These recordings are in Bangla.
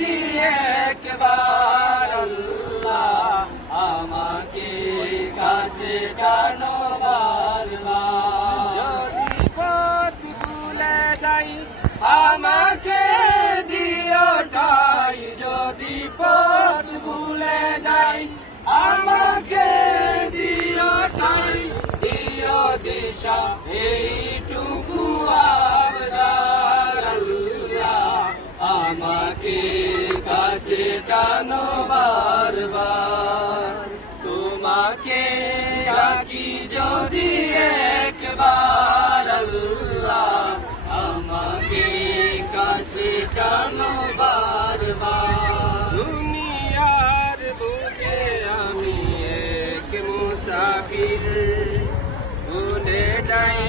যদি একবার আল্লাহ আমাকে কাছে টানো বারবার। যদি পথ ভুলে যাই আমাকে দিও ঠাই, যদি পথ ভুলে যাই আমাকে দিও ঠাই, দিও দিশা এইটুকু আবদার আল্লাহ আমাকে কাছে টানো বারবার। তোমাকে ডাকি যদি একবার আল্লাহ আমাকে কাছে টানো বারবার। দুনিয়ার বুকে আমি এক মুসাফির, ভুলে যাই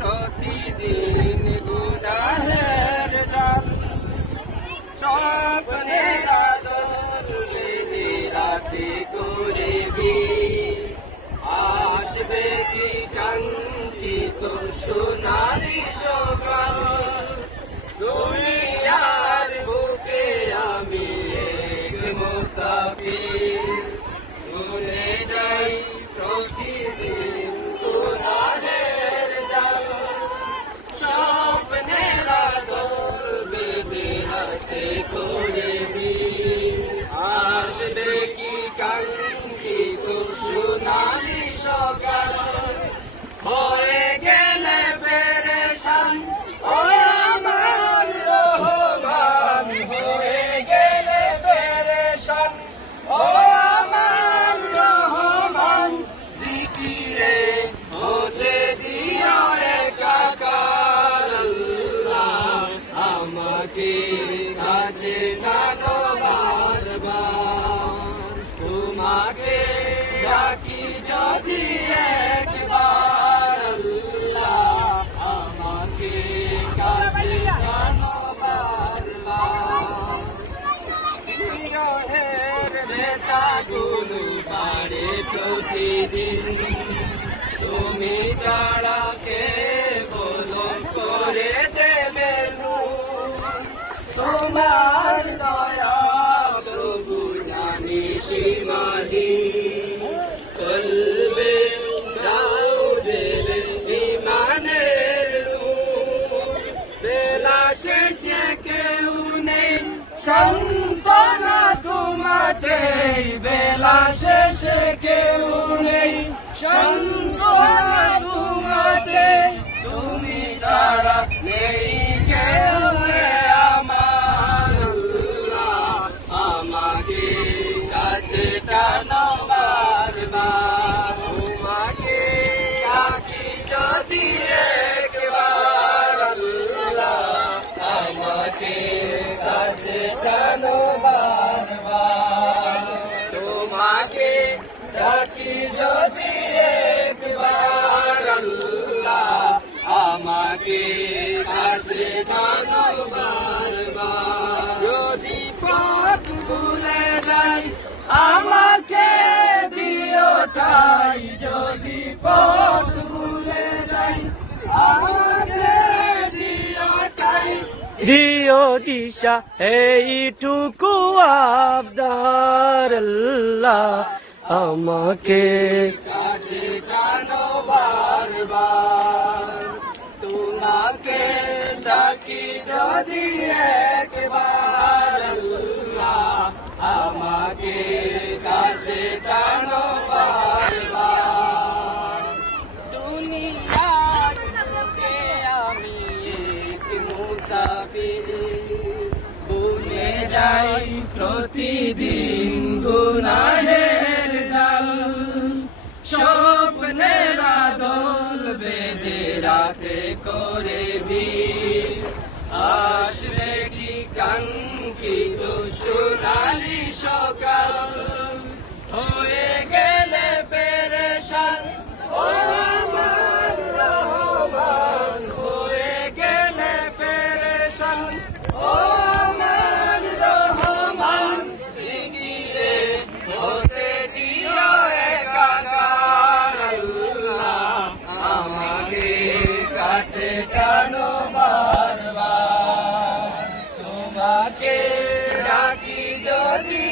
প্রতিদিন গুনাহের জাল, স্বপ্নের আদর বেঁধে রাতে করবি, আসবে কি কাঙ্ক্ষিত সোনালি সকাল। দুনিয়ার বুকে আমি এক মুসাফির, ভুলে যাই প্রতিদিন গুনাহের জাল, স্বপ্নের আদর বেঁধে হাতে করবি, আসবে কি কাঙ্ক্ষিত সোনালি সকাল। হয়ে গেলে পেরেশান ও আমার রহমান, হয়ে গেলে পেরেশান ও আমার রহমান, জিকিরে হতে দিও একাকার আল্লাহ আমাকে কাছে টানো বারবার। তোমাকে ডাকি যদি একবার আল্লাহ আমাকে কাছে টানো বারবার। বিরহের ব্যথাগুলো বাড়ে প্রতিদিন, তুমি ছাড়া কে বলো করে দেবে নূর। তোমার দয়া প্রভু জানি সীমাহীন, কলবে দাও জেলে ইমানের নূর। বেলা শেষে কেউ নেই সান্ত্বনা তোমাতে, বেলা শেষে কেউ নেই সান্ত্বনা তোমাতে, তুমি ছাড়া নেই কেউ আমার আল্লাহ আমাকে কাছে টানো বারবার। তোমাকে ডাকি যদি একবার আল্লাহ আমাকে কাছে টানো বারবার। তোমাকে ডাকি যদি একবার আল্লাহ আমাকে কাছে টানো বারবার। যদি পথ ভুলে যাই আমাকে দিও ঠাই, যদি পথ ভুলে যাই আমাকে দিও ঠাই, দিও দিশা এইটুকু আবদার আল্লাহ আমাকে কাছে টানো বারবার। তোমাকে ডাকি যদি একবার আল্লাহ আমাকে কাছে টানো বারবার। দুনিয়ার বুকে আমি এক মুসাফির, ভুলে যাই প্রতিদিন গুনাহের জাল, স্বপ্নের আদল বেঁধে রাতে করে ভিড়, আসবে কি কাঙ্ক্ষিত সোনালি সকাল। হয়ে গেলে পেরেশান ও আমার রহমান, হয়ে গেলে পেরেশান ও আমার রহমান, জিকিরে হতে দিও একাকার আল্লাহ আমাকে কাছে টানো বারবার। তোমাকে ডাকি দিও